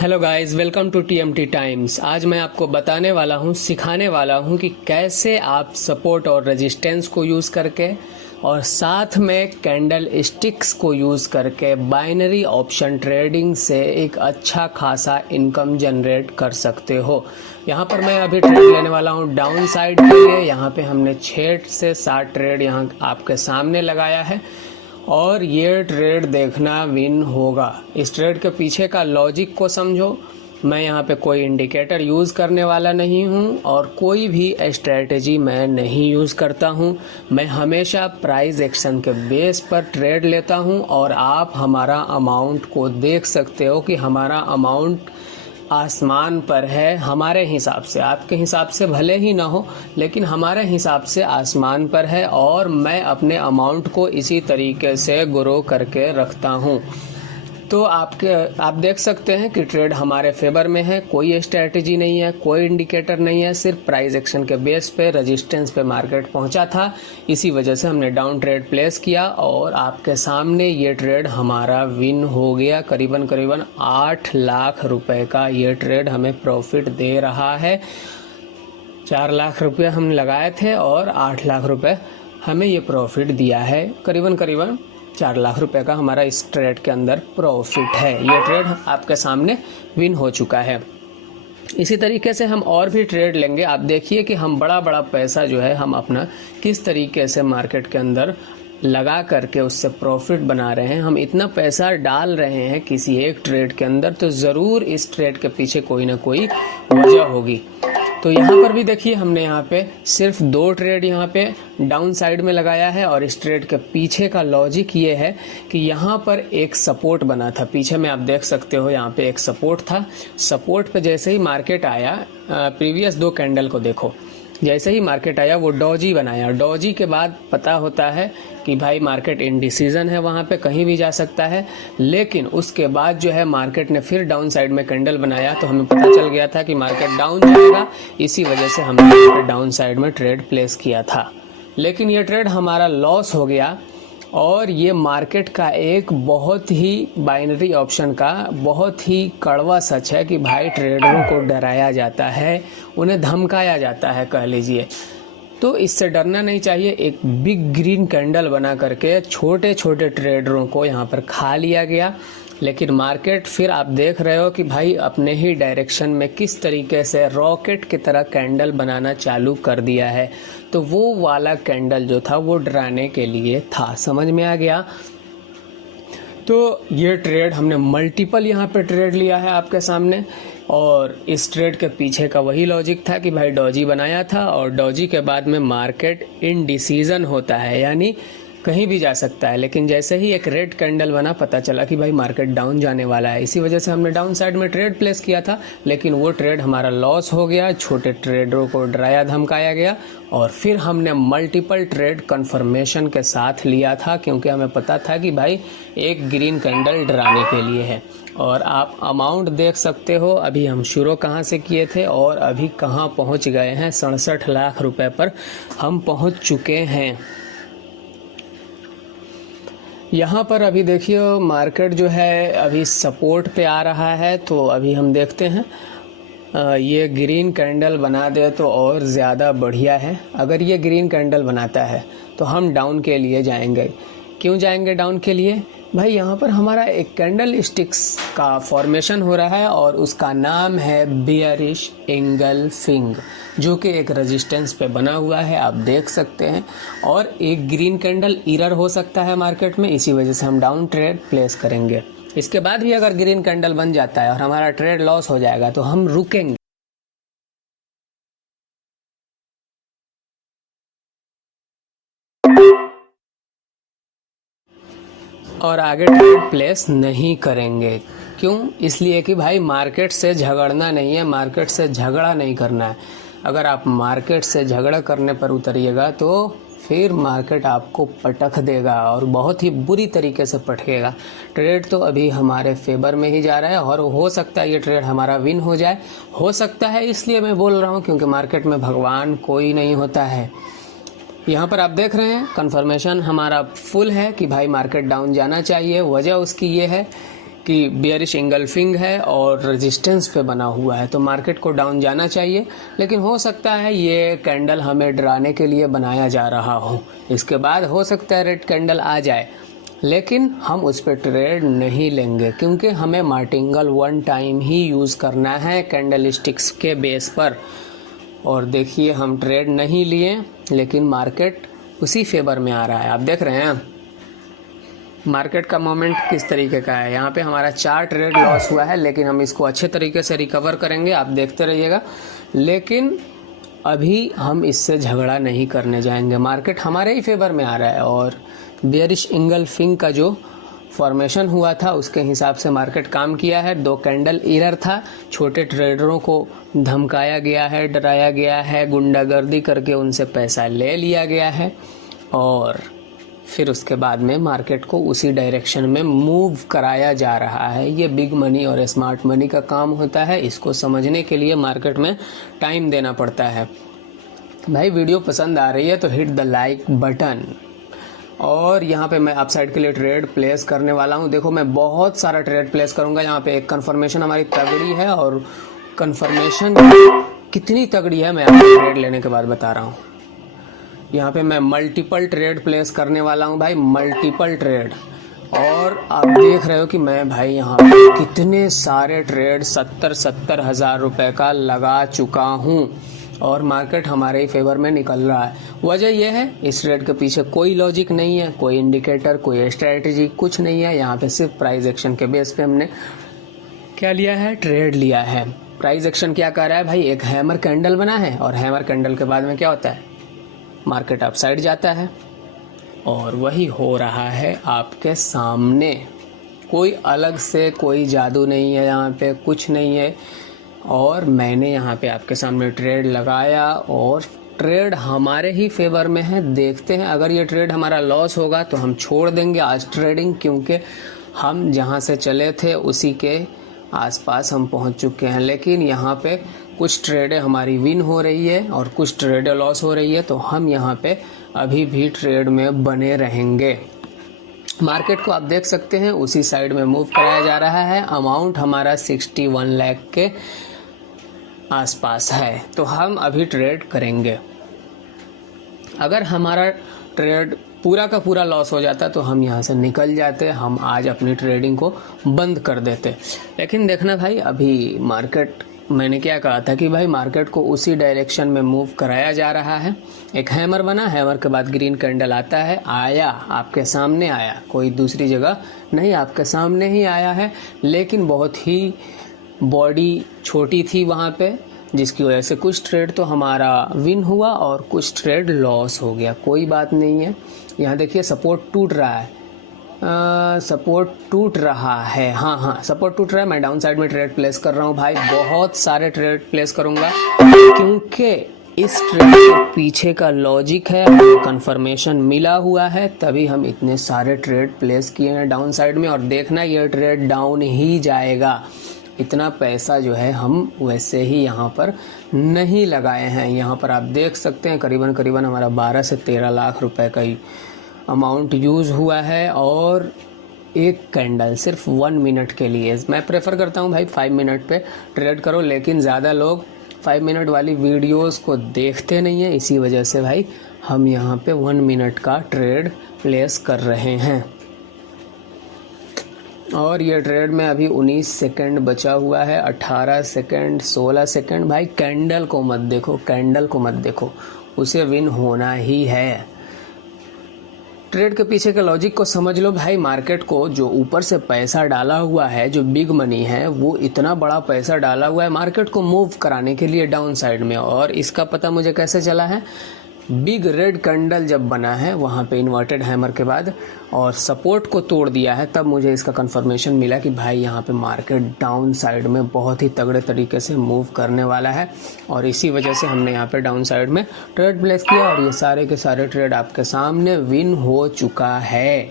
Hello guys, welcome to TMT Times. आज मैं आपको बताने वाला हूँ, सिखाने वाला हूँ कि कैसे आप सपोर्ट और रेजिस्टेंस को यूज़ करके और साथ में कैंडल स्टिक्स को यूज़ करके बाइनरी ऑप्शन ट्रेडिंग से एक अच्छा खासा इनकम जनरेट कर सकते हो। यहाँ पर मैं अभी ट्रेड लेने वाला हूँ डाउन साइड के लिए। यहाँ पे हमने 6 से 7 ट्रेड यहाँ आपके सामने लगाया है और ये ट्रेड देखना विन होगा। इस ट्रेड के पीछे का लॉजिक को समझो। मैं यहाँ पे कोई इंडिकेटर यूज़ करने वाला नहीं हूँ और कोई भी स्ट्रेटजी मैं नहीं यूज़ करता हूँ। मैं हमेशा प्राइस एक्शन के बेस पर ट्रेड लेता हूँ और आप हमारा अमाउंट को देख सकते हो कि हमारा अमाउंट आसमान पर है हमारे हिसाब से। आपके हिसाब से भले ही ना हो, लेकिन हमारे हिसाब से आसमान पर है और मैं अपने अमाउंट को इसी तरीके से ग्रो करके रखता हूँ। तो आप देख सकते हैं कि ट्रेड हमारे फेवर में है। कोई स्ट्रेटजी नहीं है, कोई इंडिकेटर नहीं है, सिर्फ प्राइस एक्शन के बेस पे रेजिस्टेंस पे मार्केट पहुंचा था। इसी वजह से हमने डाउन ट्रेड प्लेस किया और आपके सामने ये ट्रेड हमारा विन हो गया। करीबन 8 लाख रुपए का ये ट्रेड हमें प्रॉफिट दे रहा है। 4 लाख रुपये हम लगाए थे और 8 लाख रुपए हमें ये प्रॉफिट दिया है। करीबन 4 लाख रुपए का हमारा इस ट्रेड के अंदर प्रॉफिट है। ये ट्रेड आपके सामने विन हो चुका है। इसी तरीके से हम और भी ट्रेड लेंगे। आप देखिए कि हम बड़ा पैसा जो है हम अपना किस तरीके से मार्केट के अंदर लगा करके उससे प्रॉफिट बना रहे हैं। हम इतना पैसा डाल रहे हैं किसी एक ट्रेड के अंदर, तो ज़रूर इस ट्रेड के पीछे कोई ना कोई वजह होगी। तो यहाँ पर भी देखिए, हमने यहाँ पे सिर्फ 2 ट्रेड यहाँ पे डाउन साइड में लगाया है और इस ट्रेड के पीछे का लॉजिक ये है कि यहाँ पर एक सपोर्ट बना था। पीछे में आप देख सकते हो, यहाँ पे एक सपोर्ट था। सपोर्ट पे जैसे ही मार्केट आया, प्रीवियस 2 कैंडल को देखो, जैसे ही मार्केट आया वो डॉजी बनाया। डॉजी के बाद पता होता है कि भाई मार्केट इनडिसीजन है, वहाँ पे कहीं भी जा सकता है। लेकिन उसके बाद जो है मार्केट ने फिर डाउन साइड में कैंडल बनाया, तो हमें पता चल गया था कि मार्केट डाउन जाएगा। इसी वजह से हमने डाउन साइड में ट्रेड प्लेस किया था। लेकिन ये ट्रेड हमारा लॉस हो गया और ये मार्केट का एक बहुत ही बाइनरी ऑप्शन का बहुत ही कड़वा सच है कि भाई ट्रेडरों को डराया जाता है, उन्हें धमकाया जाता है कह लीजिए। तो इससे डरना नहीं चाहिए। एक बिग ग्रीन कैंडल बना करके छोटे छोटे ट्रेडरों को यहाँ पर खा लिया गया। लेकिन मार्केट फिर आप देख रहे हो कि भाई अपने ही डायरेक्शन में किस तरीके से रॉकेट की तरह कैंडल बनाना चालू कर दिया है। तो वो वाला कैंडल जो था वो डराने के लिए था, समझ में आ गया। तो ये ट्रेड हमने मल्टीपल यहाँ पे ट्रेड लिया है आपके सामने और इस ट्रेड के पीछे का वही लॉजिक था कि भाई डॉजी बनाया था और डॉजी के बाद में मार्केट इनडिसीजन होता है, यानी कहीं भी जा सकता है। लेकिन जैसे ही एक रेड कैंडल बना, पता चला कि भाई मार्केट डाउन जाने वाला है। इसी वजह से हमने डाउन साइड में ट्रेड प्लेस किया था, लेकिन वो ट्रेड हमारा लॉस हो गया। छोटे ट्रेडरों को डराया धमकाया गया और फिर हमने मल्टीपल ट्रेड कंफर्मेशन के साथ लिया था, क्योंकि हमें पता था कि भाई एक ग्रीन कैंडल डराने के लिए है। और आप अमाउंट देख सकते हो, अभी हम शुरू कहाँ से किए थे और अभी कहाँ पहुँच गए हैं। 67 लाख रुपए पर हम पहुँच चुके हैं। यहाँ पर अभी देखिए मार्केट जो है अभी सपोर्ट पे आ रहा है। तो अभी हम देखते हैं, ये ग्रीन कैंडल बना दे तो और ज़्यादा बढ़िया है। अगर ये ग्रीन कैंडल बनाता है तो हम डाउन के लिए जाएंगे। क्यों जाएंगे डाउन के लिए? भाई यहाँ पर हमारा एक कैंडल स्टिक्स का फॉर्मेशन हो रहा है और उसका नाम है बियरिश एंगल्फिंग, जो कि एक रेजिस्टेंस पे बना हुआ है, आप देख सकते हैं। और एक ग्रीन कैंडल इरर हो सकता है मार्केट में, इसी वजह से हम डाउन ट्रेड प्लेस करेंगे। इसके बाद भी अगर ग्रीन कैंडल बन जाता है और हमारा ट्रेड लॉस हो जाएगा तो हम रुकेंगे और आगे ट्रेड प्लेस नहीं करेंगे। क्यों? इसलिए कि भाई मार्केट से झगड़ना नहीं है, मार्केट से झगड़ा नहीं करना है। अगर आप मार्केट से झगड़ा करने पर उतरिएगा तो फिर मार्केट आपको पटक देगा और बहुत ही बुरी तरीके से पटकेगा। ट्रेड तो अभी हमारे फेवर में ही जा रहा है और हो सकता है ये ट्रेड हमारा विन हो जाए। हो सकता है इसलिए मैं बोल रहा हूँ क्योंकि मार्केट में भगवान कोई नहीं होता है। यहाँ पर आप देख रहे हैं कंफर्मेशन हमारा फुल है कि भाई मार्केट डाउन जाना चाहिए। वजह उसकी ये है कि बियरिश इंगल्फिंग है और रेजिस्टेंस पे बना हुआ है, तो मार्केट को डाउन जाना चाहिए। लेकिन हो सकता है ये कैंडल हमें डराने के लिए बनाया जा रहा हो, इसके बाद हो सकता है रेड कैंडल आ जाए, लेकिन हम उस पर ट्रेड नहीं लेंगे क्योंकि हमें मार्टिंगल वन टाइम ही यूज़ करना है कैंडल स्टिक्स के बेस पर। और देखिए हम ट्रेड नहीं लिए, लेकिन मार्केट उसी फेवर में आ रहा है। आप देख रहे हैं मार्केट का मोमेंट किस तरीके का है। यहाँ पे हमारा 4 ट्रेड लॉस हुआ है, लेकिन हम इसको अच्छे तरीके से रिकवर करेंगे, आप देखते रहिएगा। लेकिन अभी हम इससे झगड़ा नहीं करने जाएंगे, मार्केट हमारे ही फेवर में आ रहा है। और बियरिश इंगल्फिंग का जो फॉर्मेशन हुआ था उसके हिसाब से मार्केट काम किया है। 2 कैंडल एरर था, छोटे ट्रेडरों को धमकाया गया है, डराया गया है, गुंडागर्दी करके उनसे पैसा ले लिया गया है और फिर उसके बाद में मार्केट को उसी डायरेक्शन में मूव कराया जा रहा है। ये बिग मनी और स्मार्ट मनी का काम होता है, इसको समझने के लिए मार्केट में टाइम देना पड़ता है। भाई वीडियो पसंद आ रही है तो हिट द लाइक बटन। और यहाँ पे मैं अपसाइड के लिए ट्रेड प्लेस करने वाला हूँ। देखो मैं बहुत सारा ट्रेड प्लेस करूँगा। यहाँ पे एक कन्फर्मेशन हमारी तगड़ी है और कन्फर्मेशन कितनी तगड़ी है मैं आपको ट्रेड लेने के बाद बता रहा हूँ। यहाँ पे मैं मल्टीपल ट्रेड प्लेस करने वाला हूँ भाई, मल्टीपल ट्रेड। और आप देख रहे हो कि मैं भाई यहाँ पे कितने सारे ट्रेड 70-70 हज़ार रुपये का लगा चुका हूँ और मार्केट हमारे ही फेवर में निकल रहा है। वजह यह है इस ट्रेड के पीछे कोई लॉजिक नहीं है, कोई इंडिकेटर, कोई स्ट्रेटजी, कुछ नहीं है। यहाँ पे सिर्फ प्राइस एक्शन के बेस पे हमने क्या लिया है, ट्रेड लिया है। प्राइस एक्शन क्या कर रहा है भाई, एक हैमर कैंडल बना है और हैमर कैंडल के बाद में क्या होता है, मार्केट अपसाइड जाता है। और वही हो रहा है आपके सामने, कोई अलग से कोई जादू नहीं है, यहाँ पे कुछ नहीं है। और मैंने यहाँ पे आपके सामने ट्रेड लगाया और ट्रेड हमारे ही फेवर में है। देखते हैं अगर ये ट्रेड हमारा लॉस होगा तो हम छोड़ देंगे आज ट्रेडिंग, क्योंकि हम जहाँ से चले थे उसी के आसपास हम पहुँच चुके हैं। लेकिन यहाँ पे कुछ ट्रेडें हमारी विन हो रही है और कुछ ट्रेडें लॉस हो रही है, तो हम यहाँ पे अभी भी ट्रेड में बने रहेंगे। मार्केट को आप देख सकते हैं उसी साइड में मूव कराया जा रहा है। अमाउंट हमारा 61 लाख के आसपास है, तो हम अभी ट्रेड करेंगे। अगर हमारा ट्रेड पूरा का पूरा लॉस हो जाता तो हम यहाँ से निकल जाते, हम आज अपनी ट्रेडिंग को बंद कर देते। लेकिन देखना भाई अभी मार्केट, मैंने क्या कहा था कि भाई मार्केट को उसी डायरेक्शन में मूव कराया जा रहा है। एक हैमर बना, हैमर के बाद ग्रीन कैंडल आता है, आया आपके सामने आया, कोई दूसरी जगह नहीं, आपके सामने ही आया है। लेकिन बहुत ही बॉडी छोटी थी वहाँ पे, जिसकी वजह से कुछ ट्रेड तो हमारा विन हुआ और कुछ ट्रेड लॉस हो गया। कोई बात नहीं है। यहाँ देखिए सपोर्ट टूट रहा है, सपोर्ट टूट रहा है, हाँ सपोर्ट टूट रहा है। मैं डाउन साइड में ट्रेड प्लेस कर रहा हूँ भाई, बहुत सारे ट्रेड प्लेस करूँगा क्योंकि इस ट्रेड के पीछे का लॉजिक है, हमें कंफर्मेशन मिला हुआ है, तभी हम इतने सारे ट्रेड प्लेस किए हैं डाउन साइड में। और देखना ये ट्रेड डाउन ही जाएगा, इतना पैसा जो है हम वैसे ही यहाँ पर नहीं लगाए हैं। यहाँ पर आप देख सकते हैं करीबन हमारा 12 से 13 लाख रुपए का ही अमाउंट यूज़ हुआ है। और एक कैंडल सिर्फ 1 मिनट के लिए, मैं प्रेफर करता हूँ भाई 5 मिनट पे ट्रेड करो, लेकिन ज़्यादा लोग 5 मिनट वाली वीडियोस को देखते नहीं है, इसी वजह से भाई हम यहाँ पे 1 मिनट का ट्रेड प्लेस कर रहे हैं। और ये ट्रेड में अभी 19 सेकंड बचा हुआ है, 18 सेकंड, 16 सेकंड। भाई कैंडल को मत देखो, कैंडल को मत देखो, उसे विन होना ही है। ट्रेड के पीछे के लॉजिक को समझ लो भाई। मार्केट को जो ऊपर से पैसा डाला हुआ है, जो बिग मनी है, वो इतना बड़ा पैसा डाला हुआ है मार्केट को मूव कराने के लिए डाउन साइड में। और इसका पता मुझे कैसे चला है, बिग रेड कैंडल जब बना है वहाँ पे इन्वर्टेड हैमर के बाद और सपोर्ट को तोड़ दिया है, तब मुझे इसका कंफर्मेशन मिला कि भाई यहाँ पे मार्केट डाउन साइड में बहुत ही तगड़े तरीके से मूव करने वाला है। और इसी वजह से हमने यहाँ पे डाउन साइड में ट्रेड प्लेस किया और ये सारे के सारे ट्रेड आपके सामने विन हो चुका है।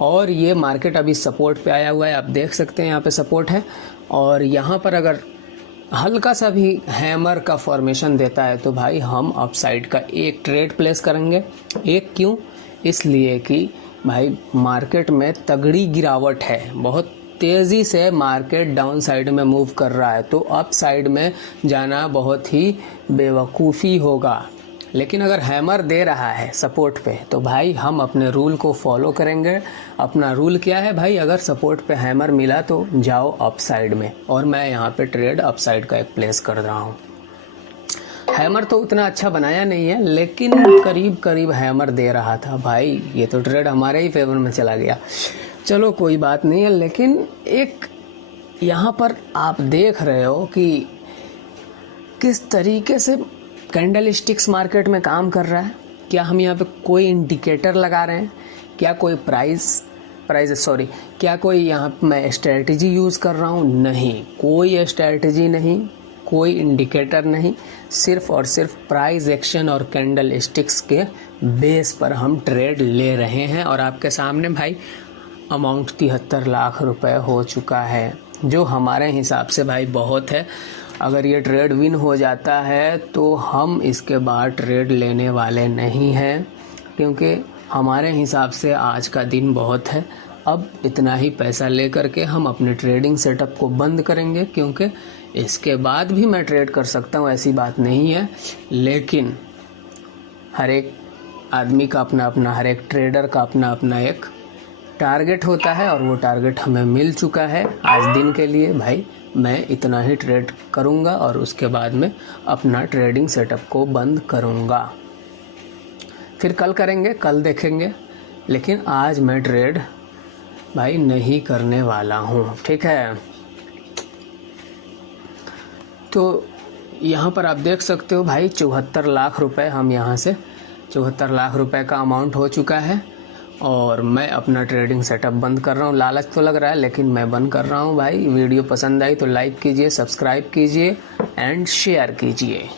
और ये मार्केट अभी सपोर्ट पे आया हुआ है, आप देख सकते हैं यहाँ पे सपोर्ट है। और यहाँ पर अगर हल्का सा भी हैमर का फॉर्मेशन देता है तो भाई हम अपसाइड का एक ट्रेड प्लेस करेंगे। एक क्यों, इसलिए कि भाई मार्केट में तगड़ी गिरावट है, बहुत तेज़ी से मार्केट डाउन साइड में मूव कर रहा है, तो अप साइड में जाना बहुत ही बेवकूफ़ी होगा। लेकिन अगर हैमर दे रहा है सपोर्ट पे, तो भाई हम अपने रूल को फॉलो करेंगे। अपना रूल क्या है भाई, अगर सपोर्ट पे हैमर मिला तो जाओ अप साइड में, और मैं यहाँ पे ट्रेड अप साइड का एक प्लेस कर रहा हूँ। हैमर तो उतना अच्छा बनाया नहीं है, लेकिन करीब करीब हैमर दे रहा था भाई। ये तो ट्रेड हमारे ही फेवर में चला गया, चलो कोई बात नहीं है। लेकिन एक यहाँ पर आप देख रहे हो कि किस तरीके से कैंडल स्टिक्स मार्केट में काम कर रहा है। क्या हम यहाँ पे कोई इंडिकेटर लगा रहे हैं, क्या कोई क्या कोई यहाँ पे मैं स्ट्रेटजी यूज़ कर रहा हूँ? नहीं, कोई स्ट्रेटजी नहीं, कोई इंडिकेटर नहीं, सिर्फ और सिर्फ प्राइस एक्शन और कैंडल स्टिक्स के बेस पर हम ट्रेड ले रहे हैं। और आपके सामने भाई अमाउंट 73 लाख रुपए हो चुका है, जो हमारे हिसाब से भाई बहुत है। अगर ये ट्रेड विन हो जाता है तो हम इसके बाद ट्रेड लेने वाले नहीं हैं, क्योंकि हमारे हिसाब से आज का दिन बहुत है। अब इतना ही पैसा लेकर के हम अपने ट्रेडिंग सेटअप को बंद करेंगे, क्योंकि इसके बाद भी मैं ट्रेड कर सकता हूँ, ऐसी बात नहीं है। लेकिन हर एक आदमी का अपना अपना, हर एक ट्रेडर का अपना अपना एक टारगेट होता है, और वो टारगेट हमें मिल चुका है आज दिन के लिए। भाई मैं इतना ही ट्रेड करूँगा और उसके बाद में अपना ट्रेडिंग सेटअप को बंद करूँगा। फिर कल करेंगे, कल देखेंगे, लेकिन आज मैं ट्रेड भाई नहीं करने वाला हूँ, ठीक है। तो यहाँ पर आप देख सकते हो भाई 74 लाख रुपए, हम यहाँ से 74 लाख रुपए का अमाउंट हो चुका है, और मैं अपना ट्रेडिंग सेटअप बंद कर रहा हूँ। लालच तो लग रहा है, लेकिन मैं बंद कर रहा हूँ भाई। वीडियो पसंद आई तो लाइक कीजिए, सब्सक्राइब कीजिए एंड शेयर कीजिए।